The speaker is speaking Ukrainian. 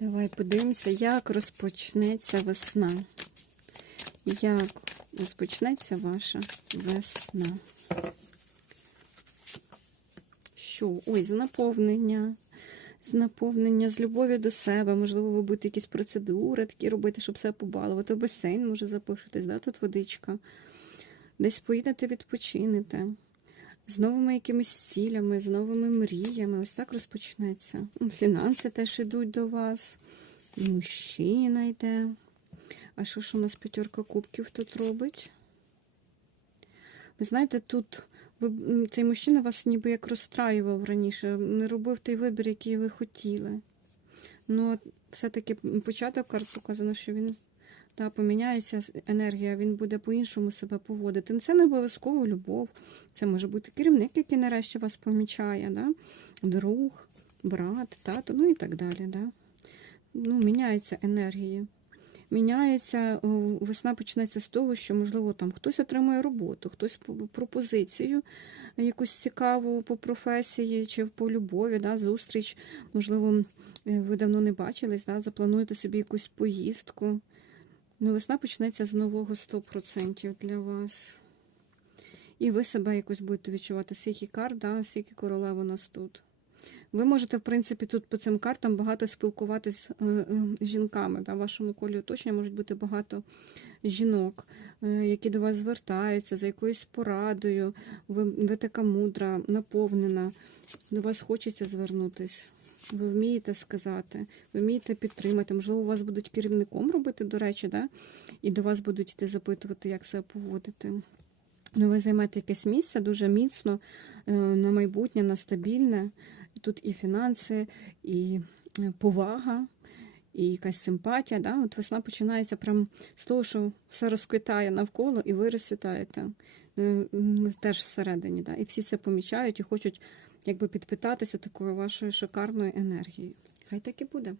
Давай подивимося, як розпочнеться весна. Як розпочнеться ваша весна? Що? Ой, з наповнення. З наповнення, з любові до себе. Можливо, ви будете якісь процедури такі робити, щоб все побалувати. В басейн може запишетесь, да? тут водичка. Десь поїдете, відпочинете. З новими якимись цілями, з новими мріями. Ось так розпочнеться. Ну, Фінанси теж йдуть до вас. Мужчина йде. А що ж у нас п'ятерка кубків тут робить? Ви знаєте, тут ви, цей мужчина вас ніби як розстраював раніше, не робив той вибір, який ви хотіли. Ну, все-таки початок карт показано, що він та, поміняється енергія, він буде по-іншому себе поводити. Ну, Це не обов'язково любов. Це може бути керівник, який нарешті вас помічає, да? друг, брат, тато, ну і так далі. Да? Ну, міняються енергії. Міняється, весна почнеться з того, що, можливо, там хтось отримує роботу, хтось пропозицію якусь цікаву по професії чи по любові, да, зустріч. Можливо, ви давно не бачились, да, заплануєте собі якусь поїздку. Ну, весна почнеться з нового 100% для вас. І ви себе якось будете відчувати. Скільки карт, да, скільки королев у нас тут. Ви можете, в принципі, тут по цим картам багато спілкуватись е, е, з жінками. Да? В вашому колі оточення можуть бути багато жінок, е, які до вас звертаються за якоюсь порадою. Ви, ви така мудра, наповнена. До вас хочеться звернутись. Ви вмієте сказати, ви вмієте підтримати. Можливо, у вас будуть керівником робити, до речі, да? і до вас будуть йти запитувати, як себе поводити. Ну, ви займете якесь місце дуже міцно е, на майбутнє, на стабільне. Тут і фінанси, і е, повага, і якась симпатія. Да? От весна починається прям з того, що все розквітає навколо, і ви розцвітаєте теж всередині. Да? І всі це помічають і хочуть якби підпитатися такою вашою шикарною енергією. Хай так і буде.